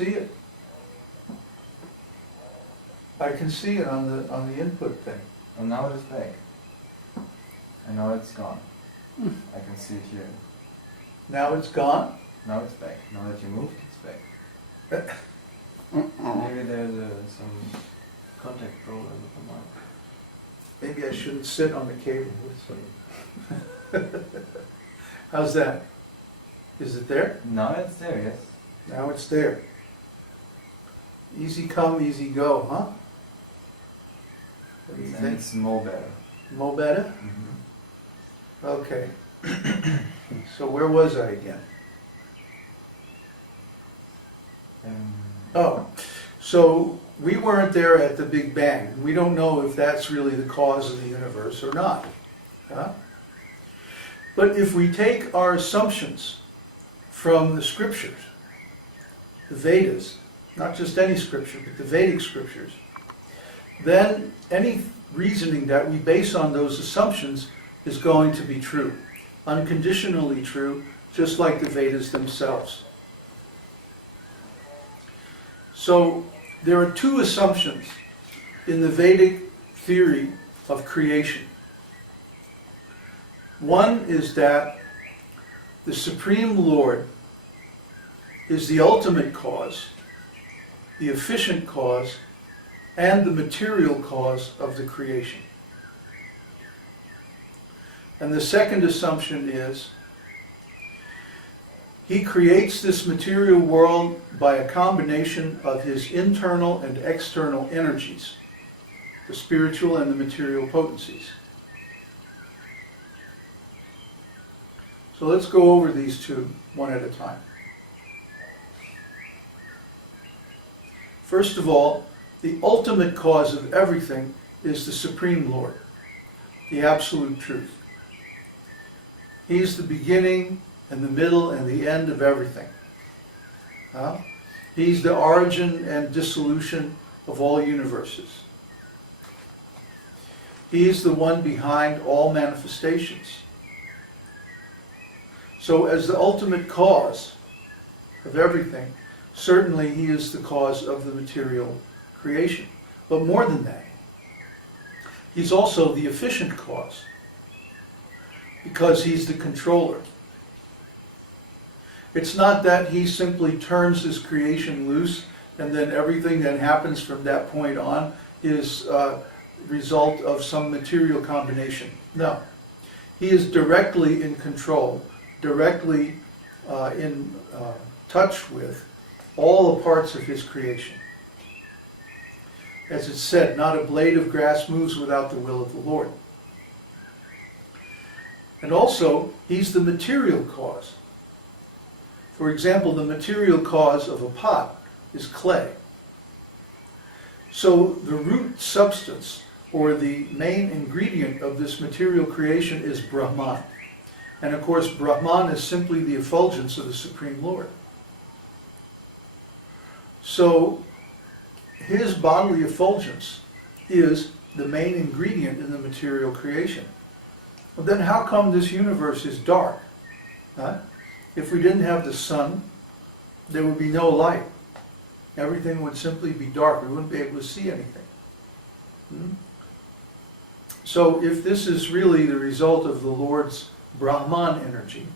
see it. I can see it on the input thing. And now it is back. And now it's gone. I can see it here. Now it's gone? Now it's back. Now that you moved, it's back. Maybe there's some contact problem with the mic. Maybe I shouldn't sit on the cable. How's that? Is it there? Now it's there, yes. Now it's there. Easy come, easy go, huh? What do you And think? it's more better. More better? Mm-hmm. Okay. So where was I again? Oh, so we weren't there at the Big Bang. We don't know if that's really the cause of the universe or not. Huh? But if we take our assumptions from the scriptures, the Vedas, not just any scripture, but the Vedic scriptures, then any reasoning that we base on those assumptions is going to be true, unconditionally true, just like the Vedas themselves. So there are two assumptions in the Vedic theory of creation. One is that the Supreme Lord is the ultimate cause, the efficient cause, and the material cause of the creation. And the second assumption is he creates this material world by a combination of his internal and external energies, the spiritual and the material potencies. So let's go over these two one at a time. First of all, the ultimate cause of everything is the Supreme Lord, the absolute truth. He's the beginning and the middle and the end of everything. He's the origin and dissolution of all universes. He is the one behind all manifestations. So as the ultimate cause of everything, certainly he is the cause of the material creation. But more than that, he's also the efficient cause, because he's the controller. It's not that he simply turns his creation loose and then everything that happens from that point on is a result of some material combination. No. He is directly in control, directly in touch with all the parts of his creation. As it's said, not a blade of grass moves without the will of the Lord. And also, he's the material cause. For example, the material cause of a pot is clay. So the root substance, or the main ingredient of this material creation, is Brahman. And of course, Brahman is simply the effulgence of the Supreme Lord. So his bodily effulgence is the main ingredient in the material creation. Well, then how come this universe is dark? If we didn't have the sun, there would be no light. Everything would simply be dark. We wouldn't be able to see anything. So if this is really the result of the Lord's Brahman energy,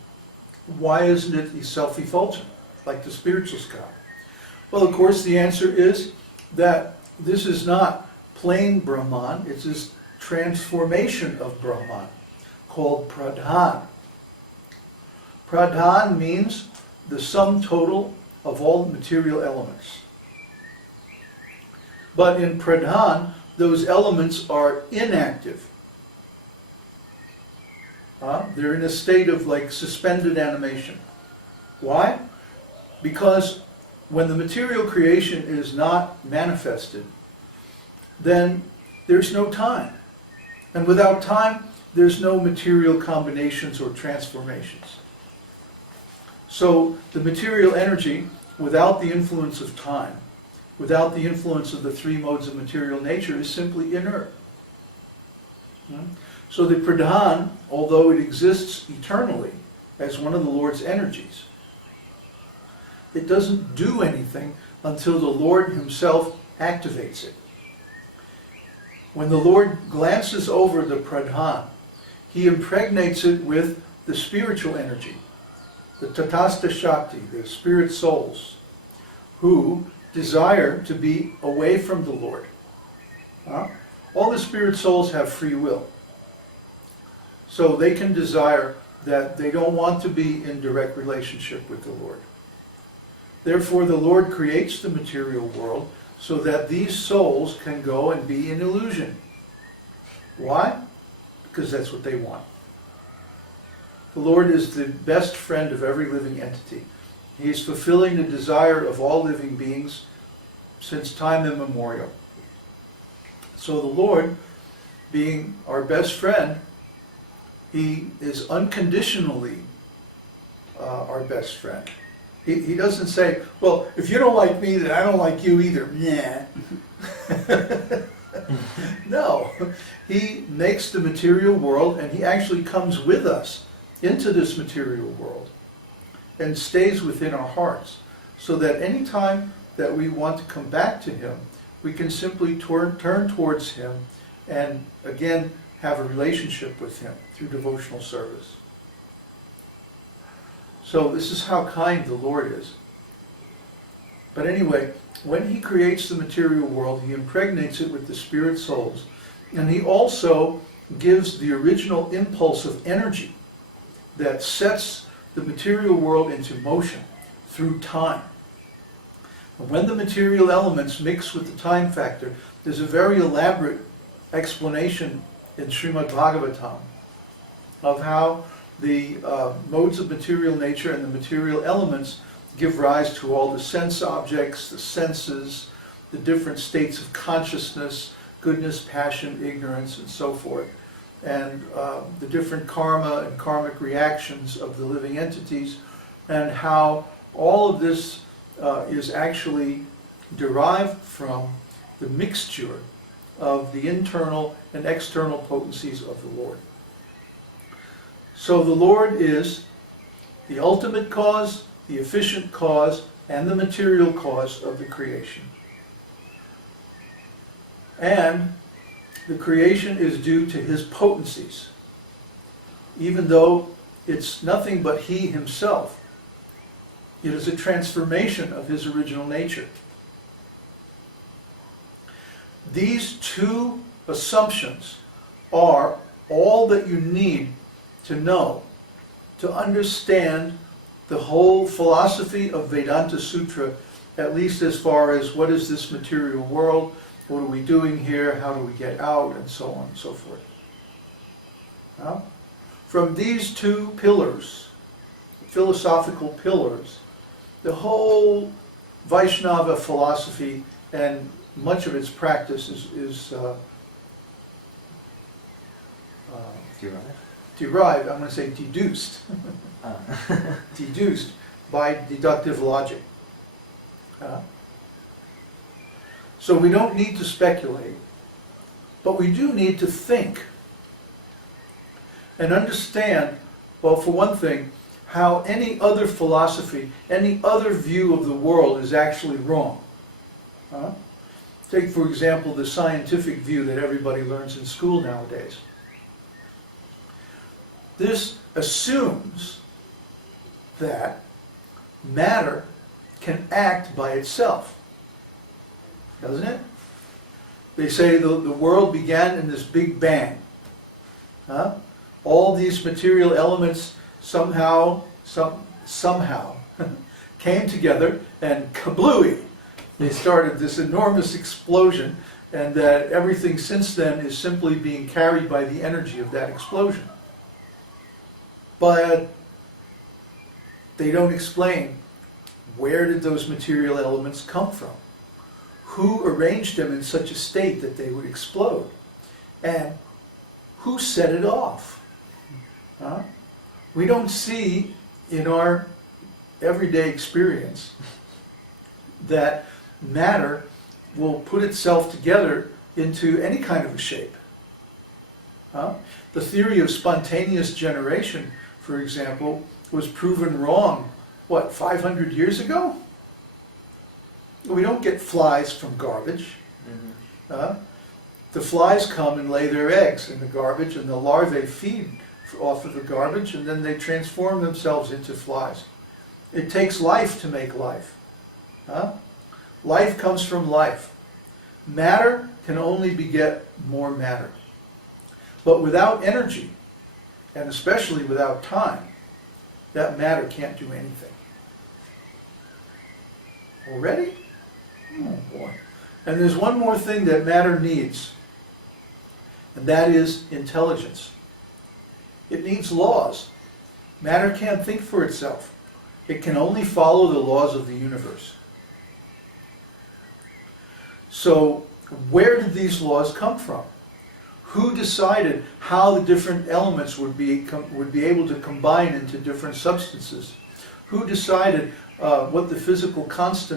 why isn't it self-effulgent, like the spiritual sky? Well, of course, the answer is that this is not plain Brahman, it's this transformation of Brahman, called Pradhan. Pradhan means the sum total of all material elements. But in Pradhan, those elements are inactive. They're in a state of like suspended animation. Why? Because when the material creation is not manifested, then there's no time. And without time, there's no material combinations or transformations. So the material energy, without the influence of time, without the influence of the three modes of material nature, is simply inert. So the Pradhan, although it exists eternally as one of the Lord's energies, it doesn't do anything until the Lord himself activates it. When the Lord glances over the pradhan, he impregnates it with the spiritual energy, the tatastha shakti, the spirit souls, who desire to be away from the Lord. All the spirit souls have free will. So they can desire that they don't want to be in direct relationship with the Lord. Therefore, the Lord creates the material world so that these souls can go and be in illusion. Why? Because that's what they want. The Lord is the best friend of every living entity. He is fulfilling the desire of all living beings since time immemorial. So the Lord, being our best friend, he is unconditionally our best friend. He doesn't say, well, if you don't like me, then I don't like you either. Nah. No. He makes the material world, and he actually comes with us into this material world and stays within our hearts, so that any time that we want to come back to him, we can simply turn towards him and again have a relationship with him through devotional service. So this is how kind the Lord is. But anyway, when he creates the material world, he impregnates it with the spirit souls, and he also gives the original impulse of energy that sets the material world into motion through time. And when the material elements mix with the time factor, there's a very elaborate explanation in Srimad Bhagavatam of how the modes of material nature and the material elements give rise to all the sense objects, the senses, the different states of consciousness, goodness, passion, ignorance, and so forth, and the different karma and karmic reactions of the living entities, and how all of this is actually derived from the mixture of the internal and external potencies of the Lord. So the Lord is the ultimate cause, the efficient cause, and the material cause of the creation. And the creation is due to his potencies, even though it's nothing but he himself. It is a transformation of his original nature. These two assumptions are all that you need to know to understand the whole philosophy of Vedānta-sūtra, at least as far as what is this material world, what are we doing here, how do we get out, and so on and so forth. Now, from these two pillars, philosophical pillars, the whole Vaishnava philosophy and much of its practice is derived, I'm going to say deduced, deduced by deductive logic. So we don't need to speculate, but we do need to think and understand, well, for one thing, how any other philosophy, any other view of the world is actually wrong. Take, for example, the scientific view that everybody learns in school nowadays. This assumes that matter can act by itself, doesn't it? They say the world began in this big bang. All these material elements somehow came together and kablooey. They started this enormous explosion, and that everything since then is simply being carried by the energy of that explosion. But they don't explain, where did those material elements come from? Who arranged them in such a state that they would explode? And who set it off? We don't see in our everyday experience that matter will put itself together into any kind of a shape. The theory of spontaneous generation, for example, was proven wrong, 500 years ago? We don't get flies from garbage. Mm-hmm. The flies come and lay their eggs in the garbage, and the larvae feed off of the garbage, and then they transform themselves into flies. It takes life to make life. Life comes from life. Matter can only beget more matter. But without energy, and especially without time, that matter can't do anything. Already? Oh boy. And there's one more thing that matter needs, and that is intelligence. It needs laws. Matter can't think for itself. It can only follow the laws of the universe. So, where did these laws come from? Who decided how the different elements would be able to combine into different substances? Who decided what the physical constant